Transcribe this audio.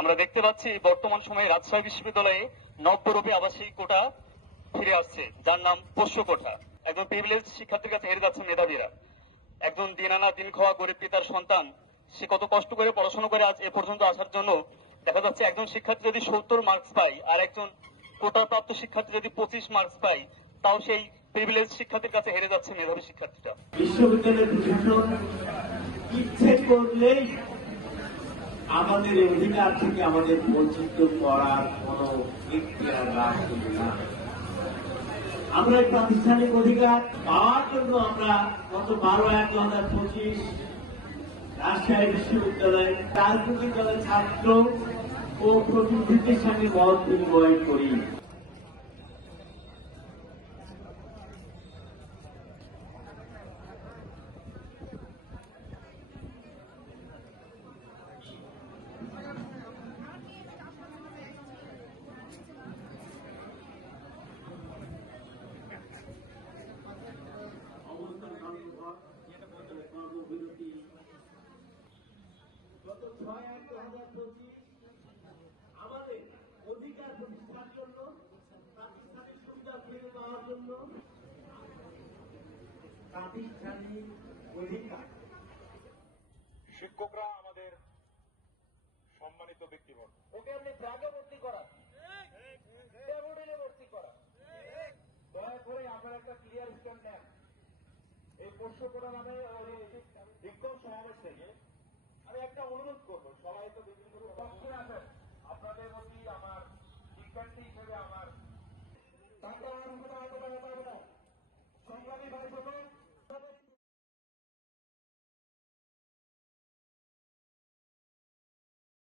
আমরা দেখতে পাচ্ছি বর্তমান সময়ে রাজশাহী বিশ্ববিদ্যালয়ে নবরূপে আবাসিক কোটা ফিরে আসছে, যার নাম পোষ্য কোঠা। একজন প্রিভিলেজ শিক্ষার্থীর কাছে হেরে যাচ্ছে মেধাবীরা। একজন দিন আনা দিন খাওয়া গরিব পিতার সন্তান, সে কত কষ্ট করে পড়াশোনা করে আজ এ পর্যন্ত আসার জন্য দেখা যাচ্ছে একজন শিক্ষার্থী যদি 70 মার্কস পায় আর একজন কোটা প্রাপ্ত শিক্ষার্থী যদি 25 মার্কস পায়, তাও সেই প্রিভিলেজ শিক্ষার্থীর কাছে হেরে যাচ্ছে মেধাবী শিক্ষার্থীটা। বিশ্ববিদ্যালয়ের প্রশাসন ইচ্ছে করলেই আমাদের অধিকার থেকে আমাদের বঞ্চিত করার কোন ইখতিয়ার রাখবে না। আমরা এই প্রাতিষ্ঠানিক অধিকার পাওয়ার জন্য আমরা গত 12/1/2025 রাজশাহী বিশ্ববিদ্যালয়ের রাজনৈতিক দলের ছাত্র ও প্রতিনিধিদের সঙ্গে মত বিনিময় করি। গত 6/1/2025 আমাদের অধিকার প্রতিষ্ঠার জন্য, প্রাতিষ্ঠানিক সুবিধা ফিরে পাওয়ার জন্য, প্রাতিষ্ঠানিক অধিকার। শিক্ষকরা আমাদের সম্মানিত ব্যক্তিগণ। ওকে আপনি ড্রাগে ভর্তি করান, ডেমোডেলে ভর্তি করান। দয়া করে আপনার একটা ক্লিয়ার স্ট্যান্ড নেন। এই পোষ্য কোটা নামে বিক্ষোভ সমাবেশ থেকে আমি একটা অনুরোধ করবো, সবাই তো বিভিন্ন